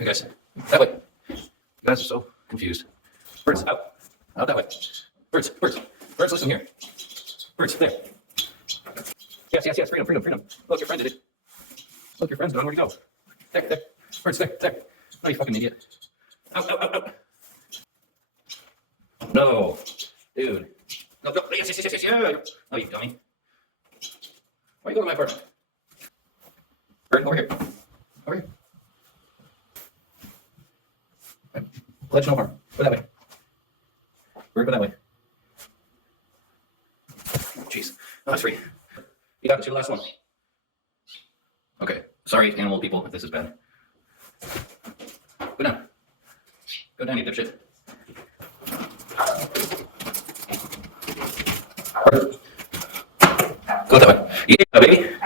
Okay, guys, that way. You guys are so confused. Birds, out. Out that way. Birds, birds. Birds, listen here. Birds, there. Yes, yes, yes, freedom, freedom, freedom. Look, your friend did it. Look, your friend's done. Where'd he go? There, there. Birds, there, there. Oh, you fucking idiot. Out, out, out, out. No, dude. No, no, yes, yes, yes, yes, yeah. Oh, you dummy. Why are you going to my apartment? Bird, over here. Over here. Right. Pledge no harm. Go that way. Bird, go that way. Jeez. Oh, that's free. You got this. You're the last one. Okay. Sorry, animal people, if this is bad. Go down. Go down, you dipshit. Go that way. Yeah, baby.